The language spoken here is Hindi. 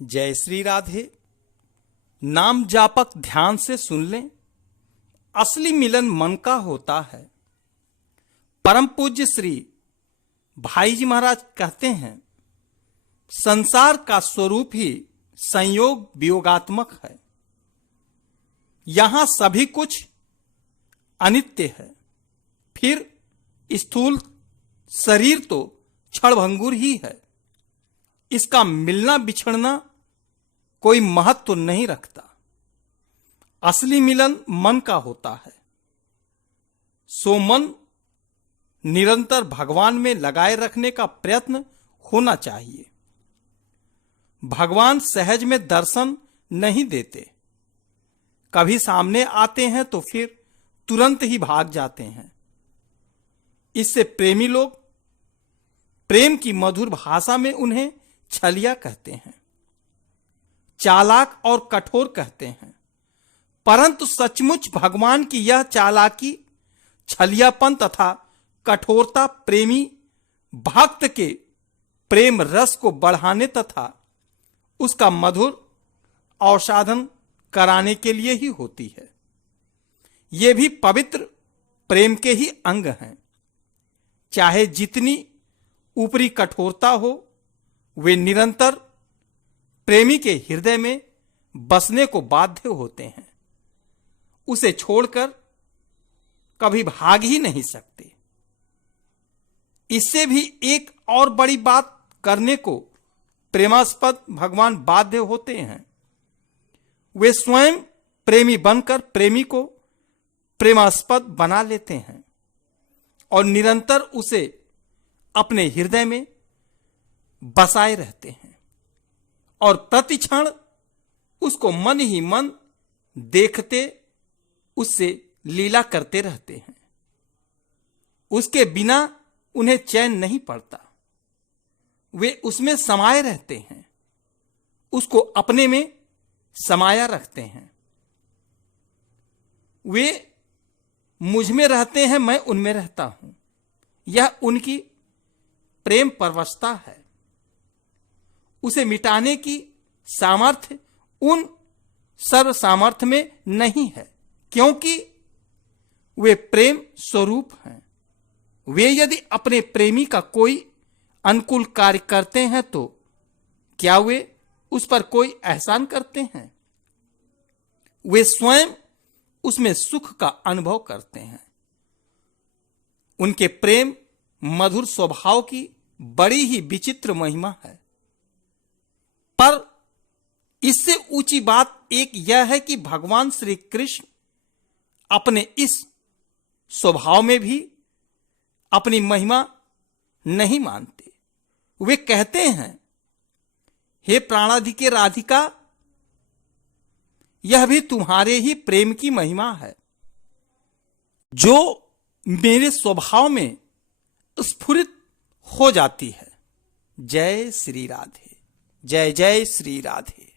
जय श्री राधे। नाम जापक ध्यान से सुन लें, असली मिलन मन का होता है। परम पूज्य श्री भाई जी महाराज कहते हैं, संसार का स्वरूप ही संयोग वियोगात्मक है। यहां सभी कुछ अनित्य है। फिर स्थूल शरीर तो क्षणभंगुर ही है। इसका मिलना बिछड़ना कोई महत्व नहीं रखता। असली मिलन मन का होता है। सो मन निरंतर भगवान में लगाए रखने का प्रयत्न होना चाहिए। भगवान सहज में दर्शन नहीं देते। कभी सामने आते हैं तो फिर तुरंत ही भाग जाते हैं। इससे प्रेमी लोग प्रेम की मधुर भाषा में उन्हें छलिया कहते हैं, चालाक और कठोर कहते हैं। परंतु सचमुच भगवान की यह चालाकी, छलियापन तथा कठोरता प्रेमी भक्त के प्रेम रस को बढ़ाने तथा उसका मधुर आस्वादन कराने के लिए ही होती है। ये भी पवित्र प्रेम के ही अंग हैं। चाहे जितनी ऊपरी कठोरता हो, वे निरंतर प्रेमी के हृदय में बसने को बाध्य होते हैं। उसे छोड़कर कभी भाग ही नहीं सकते। इससे भी एक और बड़ी बात करने को प्रेमास्पद भगवान बाध्य होते हैं। वे स्वयं प्रेमी बनकर प्रेमी को प्रेमास्पद बना लेते हैं और निरंतर उसे अपने हृदय में बसाए रहते हैं और प्रतिक्षण उसको मन ही मन देखते, उससे लीला करते रहते हैं। उसके बिना उन्हें चैन नहीं पड़ता। वे उसमें समाये रहते हैं, उसको अपने में समाया रखते हैं। वे मुझ में रहते हैं, मैं उनमें रहता हूं। यह उनकी प्रेम परवशता है। उसे मिटाने की सामर्थ्य उन सर्व सामर्थ्य में नहीं है, क्योंकि वे प्रेम स्वरूप हैं। वे यदि अपने प्रेमी का कोई अनुकूल कार्य करते हैं तो क्या वे उस पर कोई एहसान करते हैं? वे स्वयं उसमें सुख का अनुभव करते हैं। उनके प्रेम मधुर स्वभाव की बड़ी ही विचित्र महिमा है। पर इससे ऊंची बात एक यह है कि भगवान श्री कृष्ण अपने इस स्वभाव में भी अपनी महिमा नहीं मानते। वे कहते हैं, हे प्राणाधिके राधिका, यह भी तुम्हारे ही प्रेम की महिमा है, जो मेरे स्वभाव में स्फुरित हो जाती है। जय श्री राधे। जय जय श्री राधे।